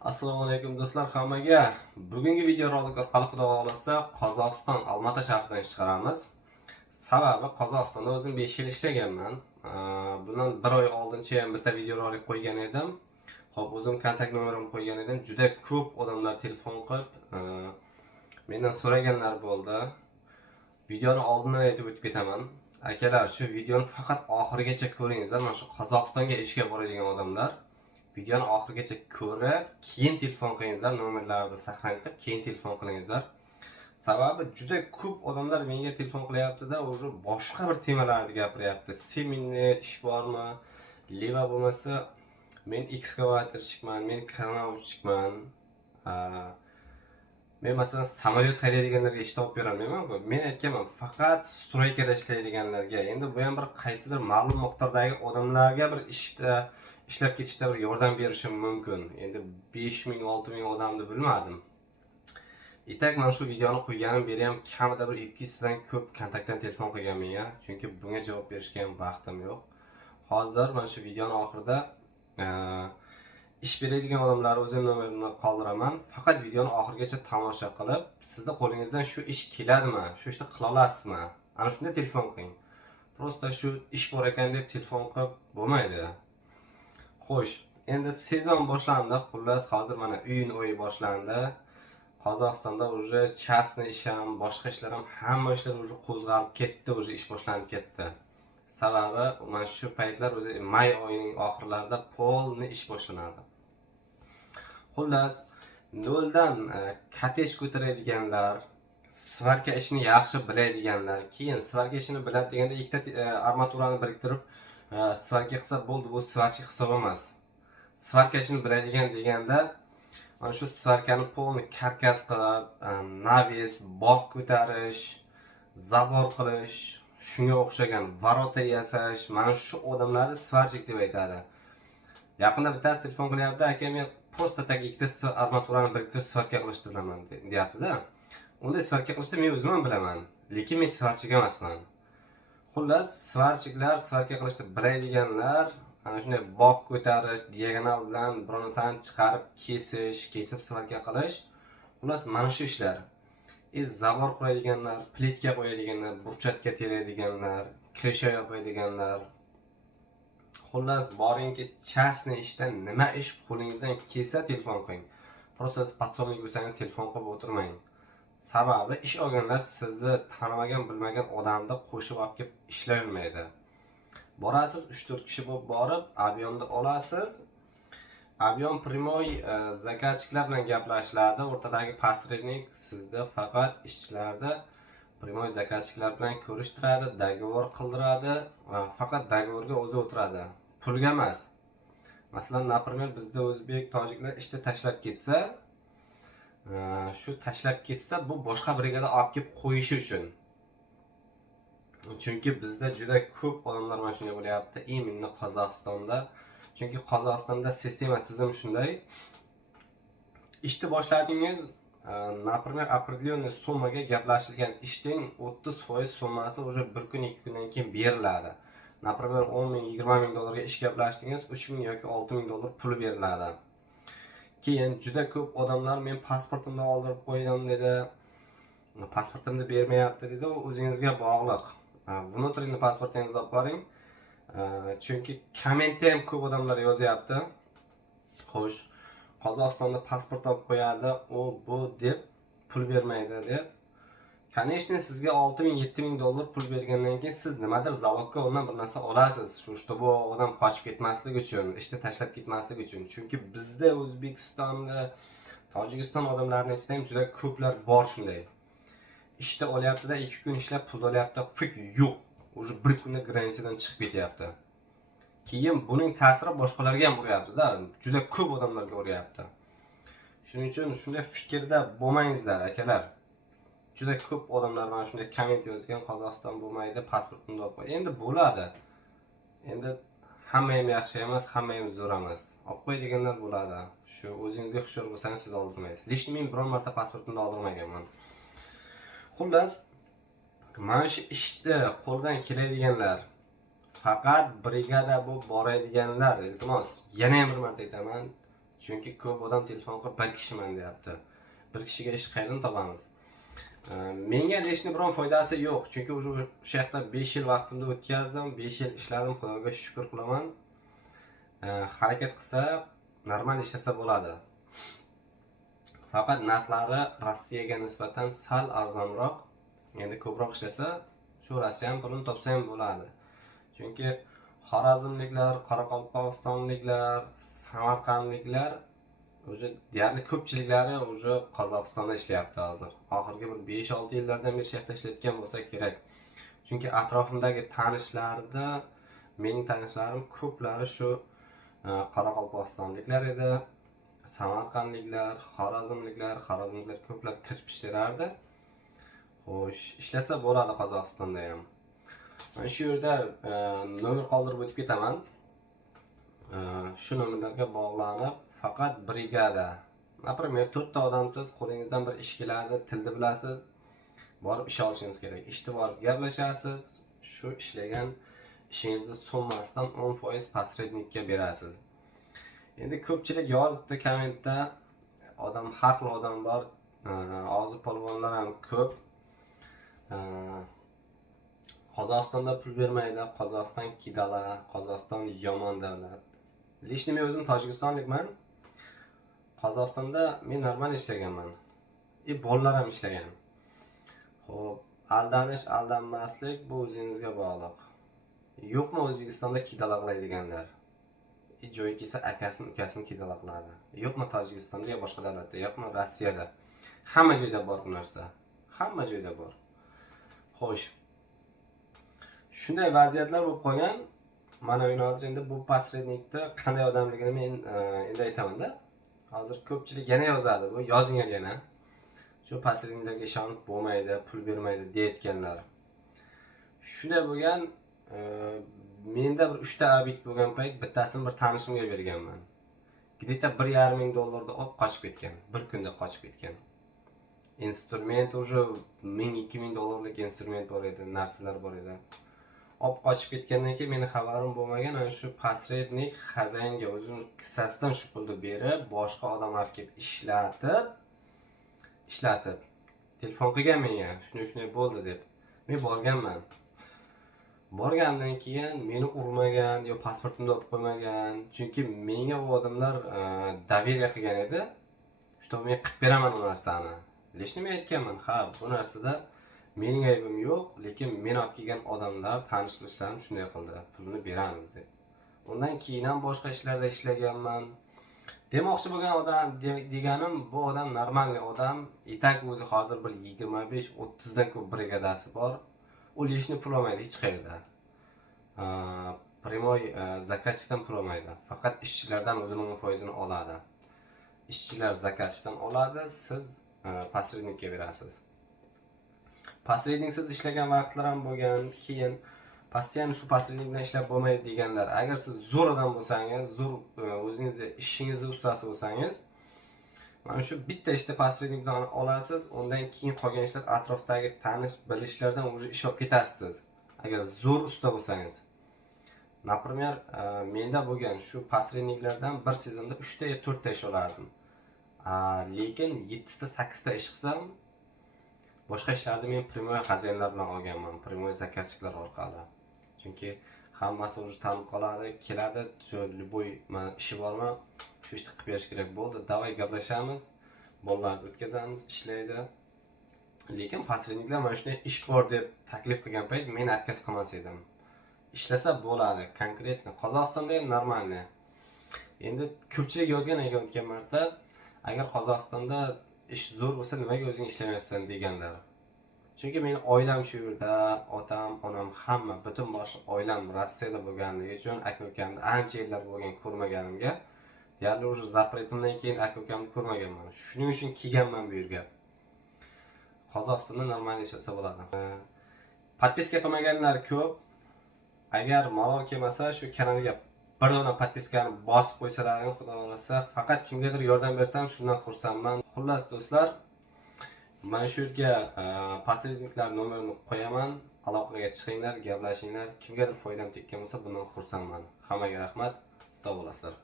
Assalomu alaykum do'stlar hammaga. Bugungi video rolik orqali xudo xolasa Qozog'iston Olmaota shahridan chiqaramiz. Sababi Qozog'istonda o'zim 5 yil ishlaganman. Bundan 1 oy oldincha ham bitta video rolik qo'ygan edim. Xo'p, o'zim kontakt nomerimni qo'ygan edim. Juda ko'p odamlar telefon qilib mendan so'raganlar bo'ldi. Videoni oldindan aytib o'tib ketaman. Akalar, shu videoni faqat oxirigacha ko'ringizlar. Mana shu Qozog'istonga ishga boradigan odamlar videoni oxirigacha ko'rib, keyin telefon qilingizlar, nomerlarni saqlang qilib, keyin telefon qilingizlar. Sababi juda ko'p odamlar menga telefon qilyapti-da, o'zi boshqa bir temalarni gapiryapti. Seminni ish bormi? Leva bo'lmasa, men ekskavatorchikman, men kranovchikman. Men masalan samolyot haydaydiganlarga ish topib berolmayman-ku. Men aytganman, faqat stroykada ishlaydiganlarga. Endi bu ham bir qaysidir ma'lum miqdordagi odamlarga bir ishlab ketishda bir yordam berishim mumkin. Endi 5000, 6000 odamni bilmadim. Itak mana shu videoni qo'yganim beri ham kamida bir 200 dan ko'p kontaktdan telefon qilgan menga, chunki bunga javob berishga ham vaqtim yo'q. Hozir mana shu videoni oxirida ish beradigan odamlar o'zim nomerini qoldiraman. Faqat videoni oxirigacha tomosha qilib, sizning qo'lingizdan shu ish keladimi, shu ishni qila olasizmi? Ana shunda telefon qiling. Prosta shu ish bor ekan deb telefon qilib bo'lmaydi. Xo'sh, endi sezon boshlandi. Xullas, hozir mana iyun oyi boshlandi. Qozog'istonda уже частный ish ham, boshqa ishlar ham hamma ishlar уже qo'zg'alib ketdi, уже ish boshlanib ketdi. Sababi mana shu paytlar o'zi may oyining oxirlarida polni ish boshlanadi. Xullas, noldan kotej ko'taradiganlar, svarka ishini yaxshi biladiganlar, keyin svarka ishini biladi deganda ikkita armaturani biriktirib svarka qilsa bo'ldi, bu svarchi hisob emas. Svarka ishini biladigan deganda mana shu svarkani polni karkas qilib, naves, bog' ko'tarish, zabor qilish, shunga o'xshagan varota yasash, mana shu odamlarni svarchik deb aytadi. Yaqinda bittasi telefon qilyapti, aka men prosta tak ikkita armaturani biriktirib svarka qilishni bilaman deyapti-da. Unday svarka qilishni men o'zim ham bilaman, lekin men svarchik emasman. Xullas, svarchiklar, svarka qilishni biladiganlar, ana shunday bog' ko'tarish, diagonal bilan bir narsani chiqarib kesib svarka qilish. Xullas, mana shu ishlar. Zabor qo'yadiganlar, plitka qo'yadiganlar, burchatga teradiganlar, krisha yopadiganlar. Xullas, boringki, частный ishdan nima ish qo'lingizdan kelsa telefon qiling. Prosta patsonlik bo'lsangiz telefon qilib o'tirmang. Sababi ish olganlar sizni tanimagan, bilmagan odamni qo'shib olib kelib ishlayolmaydi. Borasiz, 3-4 kishi bo'lib borib, avionni olasiz. Avion primoy zakazchilar bilan gaplashiladi. O'rtadagi posrednik sizda faqat ishchilarni primoy zakazchilar bilan ko'rishtiradi, dogovor qildiradi va faqat dogovorga o'zi o'tiradi. Pulga emas. Masalan, например, bizda o'zbek, tojiklar ishni tashlab ketsa, shu tashlab ketsa, bu boshqa brigada olib kelib qo'yishi uchun. Chunki bizda juda ko'p odamlar mana shunday bo'lyapti, именно Qozog'istonda. Chunki Qozog'istonda sistema tizim shunday. Ishni boshladingiz, например, определенный summaga gaplashilgan ishning 30% summasi уже 1 kun, 2 kundan keyin beriladi. Например, 10 ming, 20 ming dollarga ish gaplashdingiz, 3 ming yoki 6 ming dollar pul beriladi. Keyin juda ko'p odamlar men pasportimni oldirib qo'ydim dedi. Pasportimni bermayapti dedi, u o'zingizga bog'liq. Внутренний pasportingizni olib boring. Chunki kommentda ham ko'p odamlar yozyapti. Xo'sh, Qozog'istonda pasport olib qo'yadi, u bu deb pul bermaydi deb. Конечно, sizga 6000, 7000 dollar pul bergandan keyin siz nimadir zalogga undan bir narsa olasiz, shu bu odam qochib ketmasligi uchun, ishni tashlab ketmasligi uchun. Chunki bizda O'zbekistonda, Tojikiston odamlarining ichida ham juda ko'plar bor shunday. Ishda olyapti-da, 2 kun ishlab pul olyapti, fik yo'q. Уже 1 kunda gransiyadan chiqib ketyapti. Keyin buning ta'siri boshqalarga ham uryapti-da, juda ko'p odamlarga uryapti. Shuning uchun shunday fikrda bo'lmangizlar, akalar. Juda ko'p odamlar mana shunday komment yozgan, Qozog'iston bo'lmaydi, pasportimni olib qo'y. Endi bo'ladi. Endi hamma ham yaxshi emas, hamma ham zo'r emas. Olib qo'y deganlar bo'ladi. Shu o'zingizga hushyor bo'lsangiz siz oldirmaysiz. Lishni men biron marta pasportimni oldirmaganman. Xullas, mana shu ishni qo'ldan keladiganlar, faqat brigada bo'lib boradiganlar, iltimos, yana ham bir marta aytaman, Chunki ko'p odam telefon qilib bir kishiman deyapti. Bir kishiga ish qayerdan topamiz? Menga leshni biron foydasi yo'q. Chunki o'sha yoqda 5 yil vaqtimni o'tkazdim, 5 yil ishladim, Xudoga shukr qilaman. Harakat qilsa, normal ishlasa bo'ladi. Faqat narxlari Rossiyaga nisbatan sal arzonroq. Endi ko'proq ishlasa, shu Rossiya pulini topsa ham bo'ladi. Chunki Xorazmliklar, Qoraqalpog'istonliklar, Samarqandliklar o'sha deyarli ko'pchiliklari o'sha Qozog'istonda ishlayapti hozir. Oxirgi bir 5-6 yillardan beri shahar ishlatgan bo'lsa kerak. Chunki atrofimdagi tanishlarda mening tanishlarim ko'plari shu Qoraqalpog'istonliklar edi. Samarqandliklar, Xorazmliklar ko'plab kirib ishlardi. Xo'sh, ishlasa bo'ladi Qozog'istonda ham. Men shu yerda nomer qoldirib o'tib ketaman. Shu nomerlarga bog'lanib, faqat brigada. Например, 4 ta odamsiz, qo'lingizdan bir ish keladi, tilni bilasiz, borib ish olishingiz kerak. Ishni borib gaplashasiz, shu ishlagan ishingizni summasidan 10% posrednikka berasiz. Endi ko'pchilik yozdi kommentda, har xil odam bor, og'zi polvonlar ham ko'p. Qozog'istonda pul bermaydi, Qozog'iston kidala, Qozog'iston yomon davlat. Lishni men o'zim Tojikistonlikman. Qozog'istonda men normal ishlaganman. Bolalar ham ishlagan. Xo'p, aldanish, aldanmaslik bu o'zingizga bog'liq. Yo'qmi O'zbekistonda kidala qiladiganlar? Joyi kelsa akasini, ukasini kidala qiladi. Yo'qmi Tojikistonda yoki boshqa davlatda, yo'qmi Rossiyada? Hamma joyda bor bu narsa. Hamma joyda bor. Xo'sh. Shunday vaziyatlar bo'lib qolgan. Mana men hozir endi bu posrednikni qanday odamligini men endi aytaman-da. Hozir ko'pchilik yana yozadi, bu yozinglar yana. Shu posredniklarga ishonib bo'lmaydi, pul bermaydi deyotganlar. Shunday bo'lgan, menda bir 3 ta obyekt bo'lgan payt bittasini bir tanishimga berganman. Где-то $1,500 olib qochib ketgan. Bir kunda qochib ketgan. Instrument уже $1000-2000 instrument bor edi, narsalar bor edi. Olib qochib ketgandan keyin meni xabarim bo'lmagan, ana shu posrednik xazanga o'zining kissasidan shu pulni berib, boshqa odamlar kelib ishlatib telefon qilgan menga, shunday bo'ldi deb. Men borganman. Borgandan keyin meni urmagan, yo pasportimni olib qo'ymagan. Chunki menga u odamlar daveriya qilgan edi. Что men qilib beraman u narsani. Leshni men aytganman, ha, bu narsada mening aybim yo'q, lekin men olib kelgan odamlar, tanishlarim shunday qildi, pulni beramiz deb. Undan keyin ham boshqa ishlarda ishlaganman. Demoqchi bo'lgan odam deganim, bu odam normalniy odam. Etak o'zi hozir bir 25-30 dan ko'p brigadasi bor. U leshni pul olmaydi hech qayerda. Primoy zakazchidan pul olmaydi. Faqat ishchilardan o'zining foizini oladi. Ishchilar zakazchidan oladi, siz posrednikka berasiz. Posredniksiz ishlagan vaqtlar ham bo'lgan, keyin postoyan shu posrednik bilan ishlab bo'lmaydi deganlar. Agar siz zo'r odam bo'lsangiz, zo'r o'zingizda ishingizni ustasi bo'lsangiz, mana shu bitta ishda posrednik bilan olasiz, undan keyin qolgan ishlar atrofdagi tanish bilishlardan o'zi ish olib ketasiz. Agar zo'r usta bo'lsangiz. Например, menda bo'lgan shu posredniklardan bir sezonda 3 ta yo 4 ta ish olardim. Lekin 7 ta 8 ta ish qilsam, boshqa ishlarni men primoy xazinlar bilan olganman, primoy zakazchilar orqali. Chunki hammasi o'zi tanib qoladi, keladi, shu любой ishi bormi, shu ishni qilib berish kerak bo'ldi, davay gaplashamiz, bolalarni o'tkazamiz, ishlaydi. Lekin posredniklar mana shunday ish bor deb taklif qilgan payt men отказ qilmas edim. Ishlasa bo'ladi, konkretno. Qozog'istonda ham normalniy. Endi ko'pchilik yozgan ekan o'tgan marta, agar Qozog'istonda ish zo'r bo'lsa, nimaga o'zing ishlamayapsan deganlar. Chunki mening oilam shu yerda, otam, onam hamma, butun boshli oilam Rossiyada bo'lganligi uchun aka-ukamni ancha yillar bo'lgan ko'rmaganimga, deyarli o'sha zapretimdan keyin aka-ukamni ko'rmaganman. Shuning uchun kelganman bu yerga. Qozog'istonda normal yashasa bo'ladi. Podpiska qilmaganlar ko'p. Agar malol kelmasa, shu kanalga bir dona podpiskani bosib qo'ysalaring, xudo xolasa, faqat kimgadir yordam bersam, shundan xursandman. Xullas do'stlar, mana shu yerga posredniklar nomerini qo'yaman. Aloqaga chiqinglar, gaplashinglar. Kimgadir foydam tekkan bo'lsa, bundan xursandman. Hammaga rahmat. Sog' bo'lasizlar.